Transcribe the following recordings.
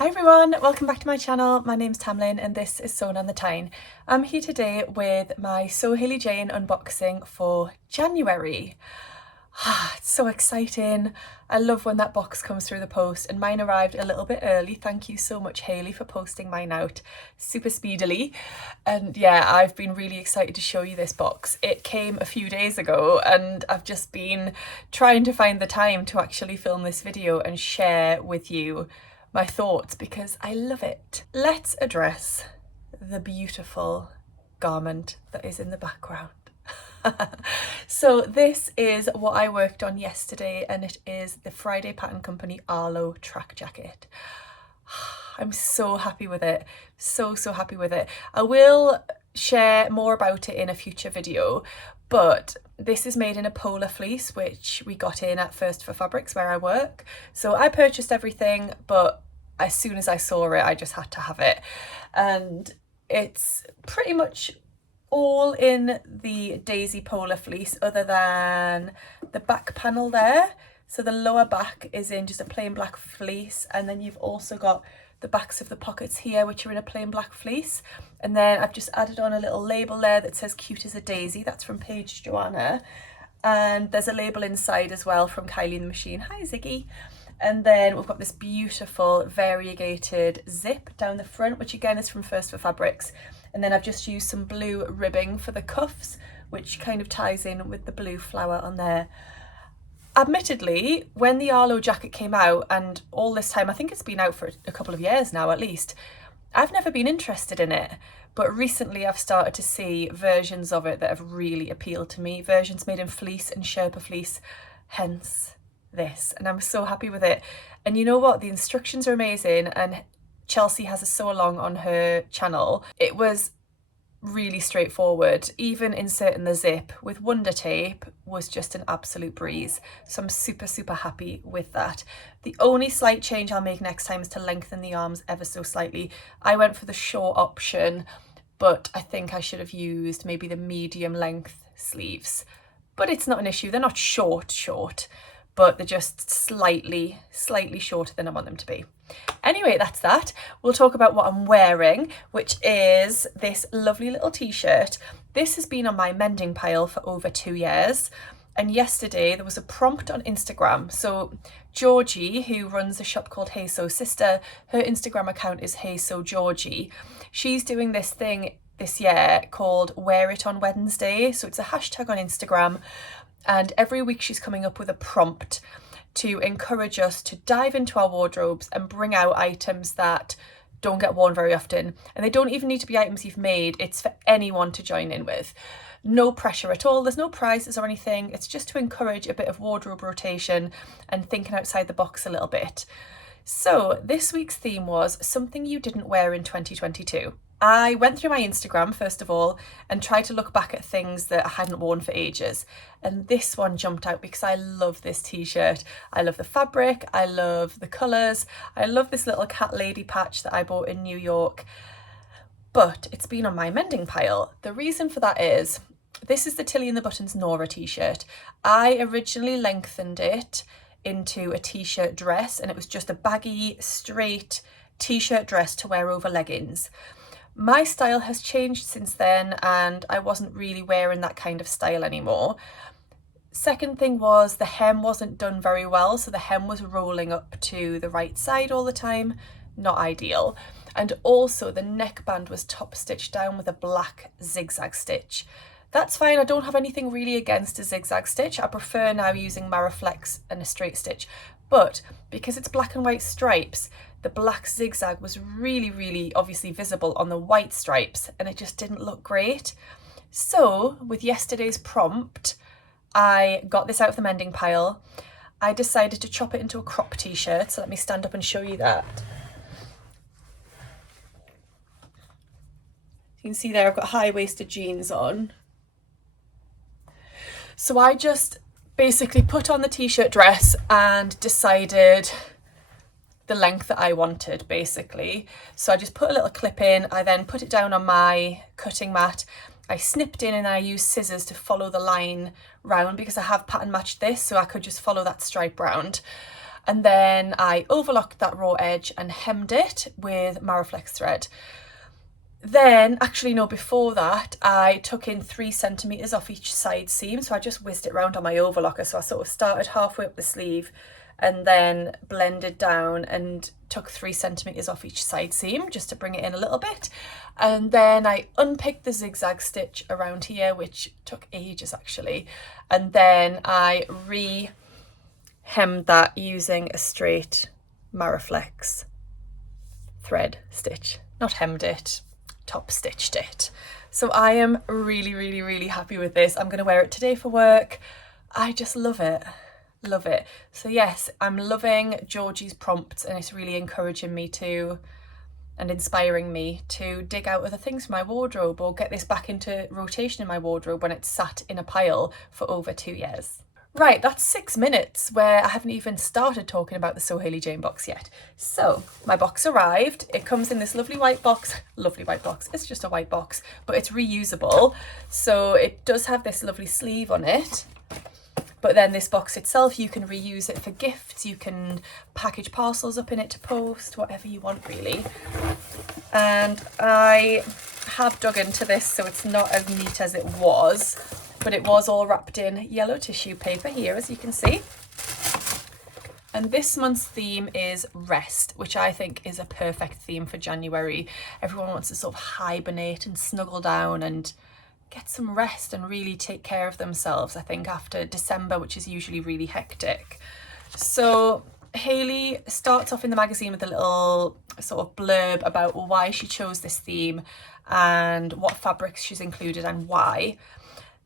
Hi everyone, welcome back to my channel. My name's Tamlyn and this is Sewn on the Tyne. I'm here today with my Sew Hayley Jane unboxing for January. It's so exciting. I love when that box comes through the post, and mine arrived a little bit early. Thank you so much, Hayley, for posting mine out super speedily. And yeah, I've been really excited to show you this box. It came a few days ago and I've just been trying to find the time to actually film this video and share with you my thoughts because I love it. Let's address the beautiful garment that is in the background. So this is what I worked on yesterday, and it is the Friday Pattern Company Arlo track jacket. I'm so happy with it, so happy with it. I will share more about it in a future video, but this is made in a polar fleece, which we got in at First for Fabrics where I work. So I purchased everything, but as soon as I saw it, I just had to have it. And it's pretty much all in the daisy polar fleece, other than the back panel there. So the lower back is in just a plain black fleece, and then you've also got the backs of the pockets here, which are in a plain black fleece. And then I've just added on a little label there that says cute as a daisy. That's from Paige Joanna. And there's a label inside as well from Kylie and the Machine. Hi Ziggy. And then we've got this beautiful variegated zip down the front, which again is from First for Fabrics. And then I've just used some blue ribbing for the cuffs, which kind of ties in with the blue flower on there. Admittedly, when the Arlo jacket came out, and all this time, I think it's been out for a couple of years now at least, I've never been interested in it. But recently I've started to see versions of it that have really appealed to me, versions made in fleece and Sherpa fleece, hence this. And I'm so happy with it. And you know what? The instructions are amazing, and Chelsea has a sew along on her channel. It was really straightforward. Even inserting the zip with Wonder Tape was just an absolute breeze. So I'm super happy with that. The only slight change I'll make next time is to lengthen the arms ever so slightly. I went for the short option, but I think I should have used maybe the medium length sleeves. But it's not an issue. They're not short, but they're just slightly shorter than I want them to be. Anyway, that's that. We'll talk about what I'm wearing, which is this lovely little t-shirt. This has been on my mending pile for over 2 years. And yesterday there was a prompt on Instagram. So Georgie, who runs a shop called Hey Sew Sister, her Instagram account is Hey Sew Georgie. She's doing this thing this year called Wear It on Wednesday. So it's a hashtag on Instagram. And every week she's coming up with a prompt to encourage us to dive into our wardrobes and bring out items that don't get worn very often. And they don't even need to be items you've made. It's for anyone to join in with. No pressure at all. There's no prizes or anything. It's just to encourage a bit of wardrobe rotation and thinking outside the box a little bit. So this week's theme was something you didn't wear in 2022. I went through my Instagram first of all and tried to look back at things that I hadn't worn for ages. And this one jumped out because I love this t-shirt. I love the fabric, I love the colours, I love this little cat lady patch that I bought in New York. But it's been on my mending pile. The reason for that is, this is the Tilly and the Buttons Nora t-shirt. I originally lengthened it into a t-shirt dress, and it was just a baggy, straight t-shirt dress to wear over leggings. My style has changed since then, and I wasn't really wearing that kind of style anymore. Second thing was the hem wasn't done very well, so the hem was rolling up to the right side all the time. Not ideal. And also the neckband was top stitched down with a black zigzag stitch. That's fine, I don't have anything really against a zigzag stitch. I prefer now using Maraflex and a straight stitch. But because it's black and white stripes, the black zigzag was really obviously visible on the white stripes, and it just didn't look great. So with yesterday's prompt, I got this out of the mending pile. I decided to chop it into a crop t-shirt. So let me stand up and show you that. You can see there I've got high-waisted jeans on. So I just basically put on the t-shirt dress and decided the length that I wanted, basically. So I just put a little clip in, I then put it down on my cutting mat, I snipped in and I used scissors to follow the line round because I have pattern matched this, so I could just follow that stripe round. and then I overlocked that raw edge and hemmed it with Maraflex thread. Then, actually no, before that, I took in 3 centimetres off each side seam, so I just whizzed it round on my overlocker. So I sort of started halfway up the sleeve and then blended down and took 3 centimetres off each side seam just to bring it in a little bit. And then I unpicked the zigzag stitch around here, which took ages actually. And then I re-hemmed that using a straight Maraflex thread stitch. Not hemmed it, top stitched it. So I am really happy with this. I'm going to wear it today for work. I just love it. Love it. So yes, I'm loving Georgie's prompts, and it's really encouraging me to, and inspiring me to dig out other things from my wardrobe or get this back into rotation in my wardrobe when it's sat in a pile for over 2 years. Right, that's 6 minutes where I haven't even started talking about the Sew Hayley Jane box yet. So my box arrived. It comes in this lovely white box. Lovely white box. It's just a white box, but it's reusable. So it does have this lovely sleeve on it. But then this box itself, you can reuse it for gifts. You can package parcels up in it to post, whatever you want really. And I have dug into this, so it's not as neat as it was, but it was all wrapped in yellow tissue paper here, as you can see. And this month's theme is rest, which I think is a perfect theme for January. Everyone wants to sort of hibernate and snuggle down and get some rest and really take care of themselves, I think, after December, which is usually really hectic. So Hayley starts off in the magazine with a little sort of blurb about why she chose this theme and what fabrics she's included and why.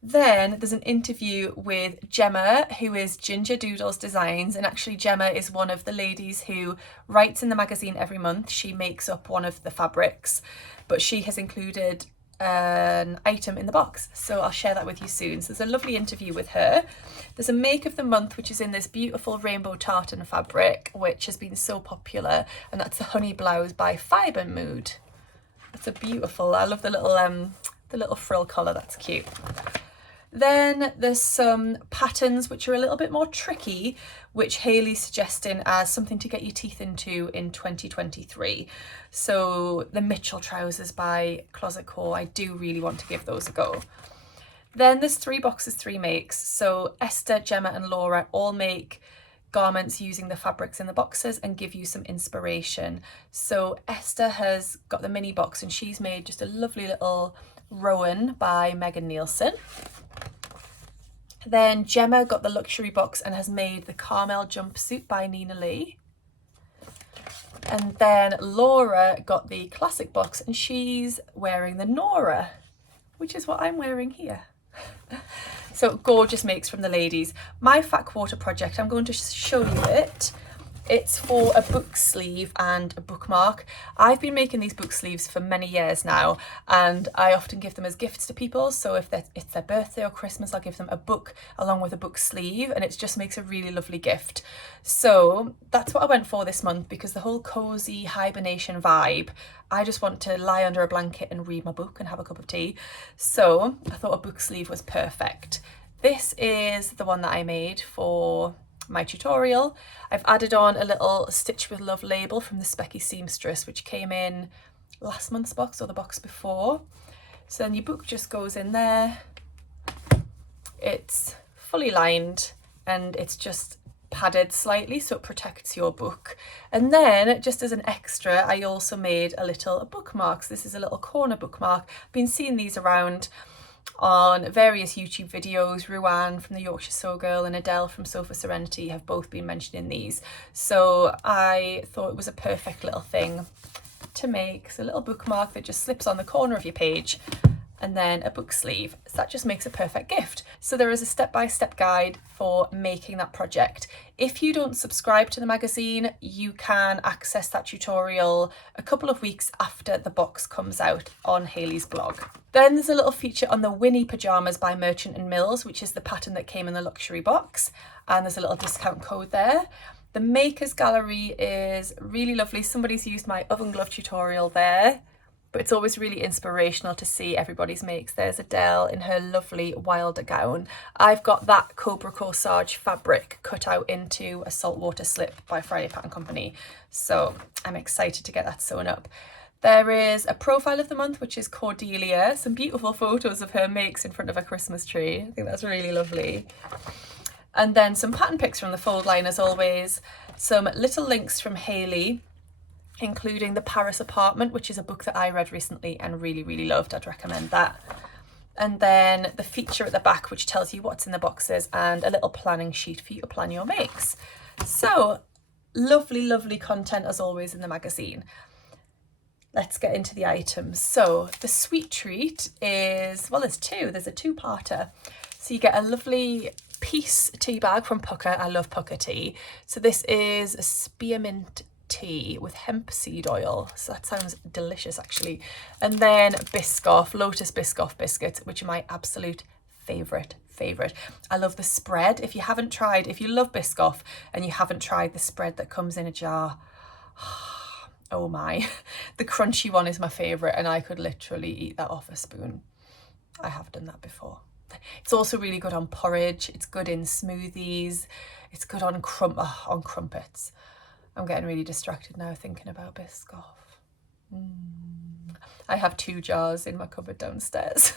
Then there's an interview with Gemma, who is Ginger Doodles Designs, and actually Gemma is one of the ladies who writes in the magazine every month. She makes up one of the fabrics, but she has included an item in the box, so I'll share that with you soon. So there's a lovely interview with her. There's a make of the month, which is in this beautiful rainbow tartan fabric, which has been so popular, and that's the honey blouse by Fibre Mood. It's a beautiful, I love the little frill collar, that's cute. Then there's some patterns which are a little bit more tricky, which Hayley's suggesting as something to get your teeth into in 2023. So the Mitchell trousers by Closet Core, I do really want to give those a go. Then there's 3 boxes, 3 makes. So Esther, Gemma and Laura all make garments using the fabrics in the boxes and give you some inspiration. So Esther has got the mini box and she's made just a lovely little Rowan by Megan Nielsen. Then Gemma got the luxury box and has made the Carmel jumpsuit by Nina Lee. And then Laura got the classic box and she's wearing the Nora, which is what I'm wearing here. So gorgeous makes from the ladies. My Fat Quarter project, I'm going to show you it. It's for a book sleeve and a bookmark. I've been making these book sleeves for many years now, and I often give them as gifts to people. So if it's their birthday or Christmas, I'll give them a book along with a book sleeve, and it just makes a really lovely gift. So that's what I went for this month, because the whole cozy hibernation vibe, I just want to lie under a blanket and read my book and have a cup of tea. So I thought a book sleeve was perfect. This is the one that I made for my tutorial. I've added on a little Stitch with Love label from the Specky Seamstress, which came in last month's box or the box before. So then your book just goes in there. It's fully lined and it's just padded slightly so it protects your book. And then just as an extra, I also made a little bookmarks. This is a little corner bookmark. I've been seeing these around on various YouTube videos. Ruan from the Yorkshire Sew Girl and Adele from Sew for Serenity have both been mentioning these. So I thought it was a perfect little thing to make. It's a little bookmark that just slips on the corner of your page, and then a book sleeve. So that just makes a perfect gift. So there is a step-by-step guide for making that project. If you don't subscribe to the magazine, you can access that tutorial a couple of weeks after the box comes out on Hayley's blog. Then there's a little feature on the Winnie pyjamas by Merchant and Mills, which is the pattern that came in the luxury box. And there's a little discount code there. The Makers Gallery is really lovely. Somebody's used my oven glove tutorial there. but it's always really inspirational to see everybody's makes. There's Adele in her lovely Wilder gown. I've got that Cobra Corsage fabric cut out into a saltwater slip by Friday Pattern Company, so I'm excited to get that sewn up. There is a profile of the month, which is Cordelia. Some beautiful photos of her makes in front of a Christmas tree. I think that's really lovely. And then some pattern picks from the fold line as always. Some little links from Hayley, including The Paris Apartment, which is a book that I read recently and really, really loved. I'd recommend that. And then the feature at the back, which tells you what's in the boxes, and a little planning sheet for you to plan your makes. So lovely, lovely content as always in the magazine. Let's get into the items. So the sweet treat is, well, there's two. There's a two-parter. So you get a lovely peace tea bag from Pucker. I love Pucker tea. So this is a spearmint tea with hemp seed oil. So that sounds delicious, actually. And then Biscoff, Lotus Biscoff biscuits, which are my absolute favorite. I love the spread. If you love Biscoff and you haven't tried the spread that comes in a jar, oh my, the crunchy one is my favorite, and I could literally eat that off a spoon. I have done that before. It's also really good on porridge. It's good in smoothies. It's good on crumpets. I'm getting really distracted now thinking about Biscoff. I have 2 jars in my cupboard downstairs.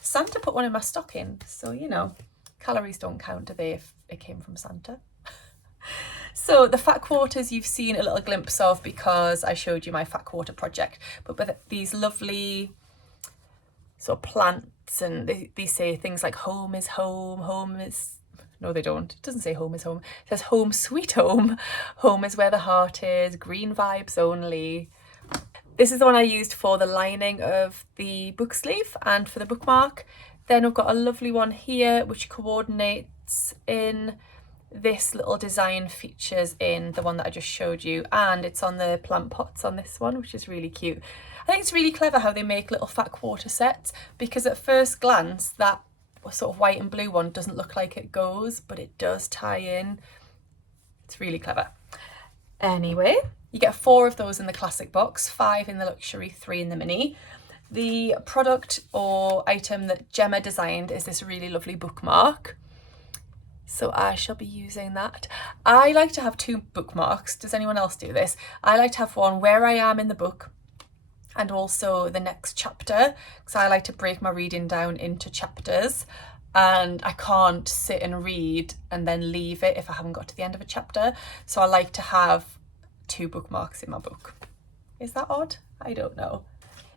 Santa put one in my stocking, so you know, calories don't count, do they, if it came from Santa? So the fat quarters you've seen a little glimpse of because I showed you my fat quarter project, but with these lovely sort of plants, and they say things like home is home, no they don't, it doesn't say home is home, it says home sweet home, home is where the heart is, green vibes only. This is the one I used for the lining of the book sleeve and for the bookmark. Then I've got a lovely one here which coordinates in this little design, features in the one that I just showed you, and it's on the plant pots on this one, which is really cute. I think it's really clever how they make little fat quarter sets, because at first glance that sort of white and blue one doesn't look like it goes, but it does tie in. It's really clever. Anyway, you get 4 of those in the classic box, 5 in the luxury, 3 in the mini. The product or item that Gemma designed is this really lovely bookmark. So I shall be using that. I like to have 2 bookmarks. Does anyone else do this? I like to have one where I am in the book and also the next chapter, because I like to break my reading down into chapters, and I can't sit and read and then leave it if I haven't got to the end of a chapter. So I like to have 2 bookmarks in my book. Is that odd? I don't know.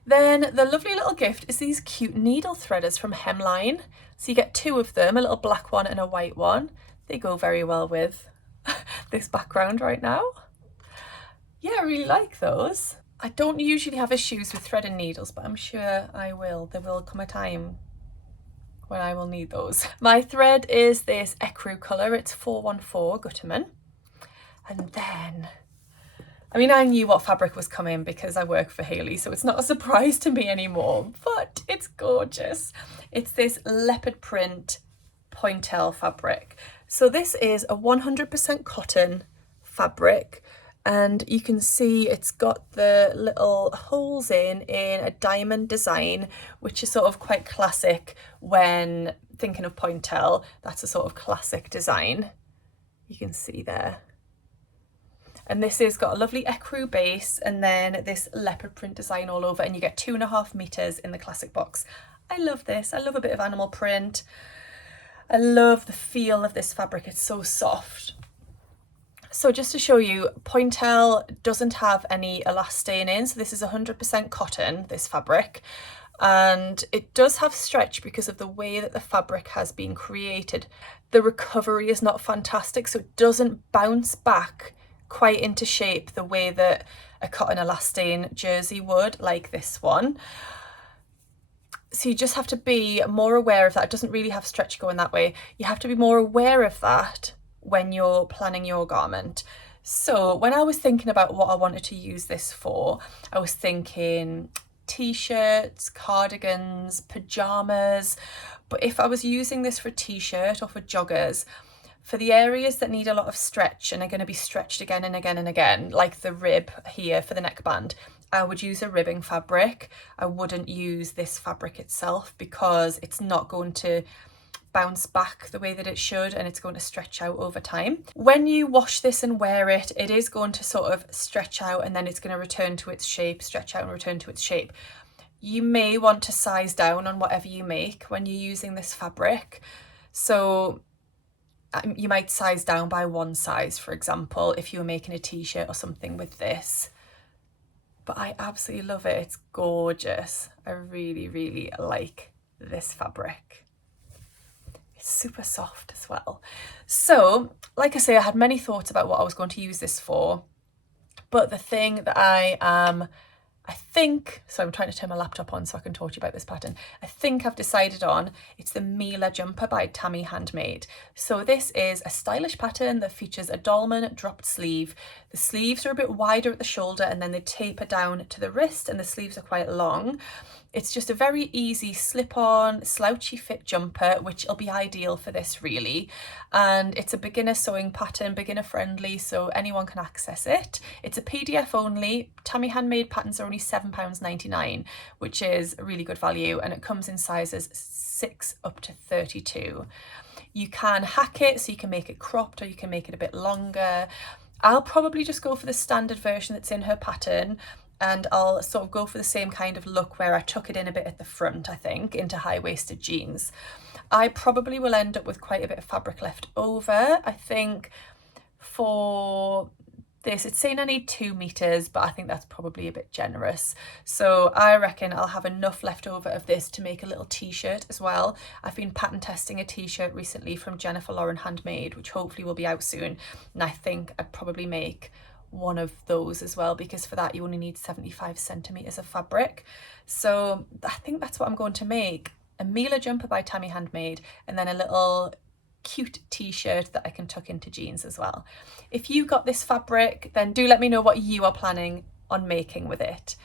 Then the lovely little gift is these cute needle threaders from Hemline. So you get 2 of them, a little black one and a white one. They go very well with this background right now. Yeah, I really like those. I don't usually have issues with thread and needles, but I'm sure I will. There will come a time when I will need those. My thread is this ecru colour. It's 414 Gutermann. And then, I mean, I knew what fabric was coming because I work for Hayley, so it's not a surprise to me anymore, but it's gorgeous. It's this leopard print Pointelle fabric. So this is a 100% cotton fabric, and you can see it's got the little holes in a diamond design, which is sort of quite classic when thinking of Pointelle. That's a sort of classic design. You can see there. And this has got a lovely ecru base and then this leopard print design all over, and you get 2.5 meters in the classic box. I love this. I love a bit of animal print. I love the feel of this fabric. It's so soft. So just to show you, Pointelle doesn't have any elastane in. So this is 100% cotton, this fabric. And it does have stretch because of the way that the fabric has been created. The recovery is not fantastic, so it doesn't bounce back quite into shape the way that a cotton elastane jersey would, like this one. So you just have to be more aware of that. It doesn't really have stretch going that way. You have to be more aware of that when you're planning your garment. So when I was thinking about what I wanted to use this for, I was thinking t-shirts, cardigans, pajamas. But if I was using this for a t-shirt or for joggers, for the areas that need a lot of stretch and are going to be stretched again and again and again, like the rib here for the neckband, I would use a ribbing fabric. I wouldn't use this fabric itself because it's not going to bounce back the way that it should, and it's going to stretch out over time. When you wash this and wear it, it is going to sort of stretch out, and then it's going to return to its shape, stretch out and return to its shape. You may want to size down on whatever you make when you're using this fabric. So you might size down by one size, for example, if you were making a t-shirt or something with this. But I absolutely love it. It's gorgeous. I really, really like this fabric. It's super soft as well. So, like I say, I had many thoughts about what I was going to use this for, but the thing that I'm trying to turn my laptop on so I can talk to you about this pattern. I think I've decided on, it's the Mila jumper by Tammy Handmade. So this is a stylish pattern that features a dolman dropped sleeve. The sleeves are a bit wider at the shoulder and then they taper down to the wrist, and the sleeves are quite long. It's just a very easy slip-on, slouchy fit jumper, which will be ideal for this really. And it's a beginner sewing pattern, beginner friendly, so anyone can access it. It's a PDF only. Tammy Handmade patterns are only £7.99, which is a really good value, and it comes in sizes 6 up to 32. You can hack it, so you can make it cropped or you can make it a bit longer. I'll probably just go for the standard version that's in her pattern, and I'll sort of go for the same kind of look where I tuck it in a bit at the front, I think, into high-waisted jeans. I probably will end up with quite a bit of fabric left over. I think for this, it's saying I need 2 meters, but I think that's probably a bit generous. So I reckon I'll have enough left over of this to make a little t-shirt as well. I've been pattern testing a t-shirt recently from Jennifer Lauren Handmade, which hopefully will be out soon. And I think I'd probably make one of those as well, because for that you only need 75 centimeters of fabric. So I think that's what I'm going to make. A Mila jumper by Tammy Handmade, and then a little cute t-shirt that I can tuck into jeans as well. If you got this fabric, then do let me know what you are planning on making with it.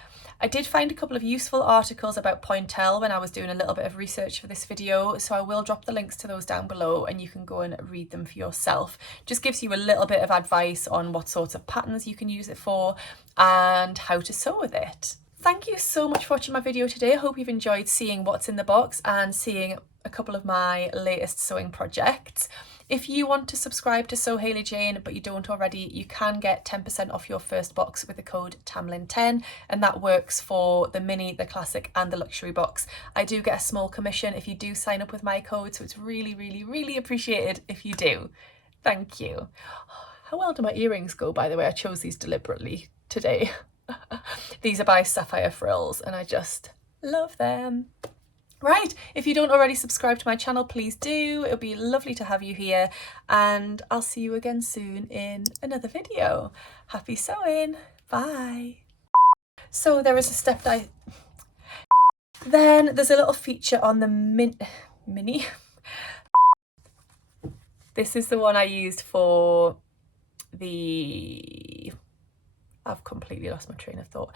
I did find a couple of useful articles about Pointelle when I was doing a little bit of research for this video, so I will drop the links to those down below and you can go and read them for yourself. Just gives you a little bit of advice on what sorts of patterns you can use it for and how to sew with it. Thank you so much for watching my video today. I hope you've enjoyed seeing what's in the box and seeing a couple of my latest sewing projects. If you want to subscribe to Sew Hayley Jane but you don't already, you can get 10% off your first box with the code Tamlyn10, and that works for the mini, the classic and the luxury box. I do get a small commission if you do sign up with my code, so it's really, really, really appreciated if you do. Thank you. How well do my earrings go, by the way? I chose these deliberately today. These are by Sapphire Frills and I just love them. Right, if you don't already subscribe to my channel, please do. It'll be lovely to have you here, and I'll see you again soon in another video. Happy sewing. Bye. So there is a step then there's a little feature on the mini. This is the one I used for the... I've completely lost my train of thought.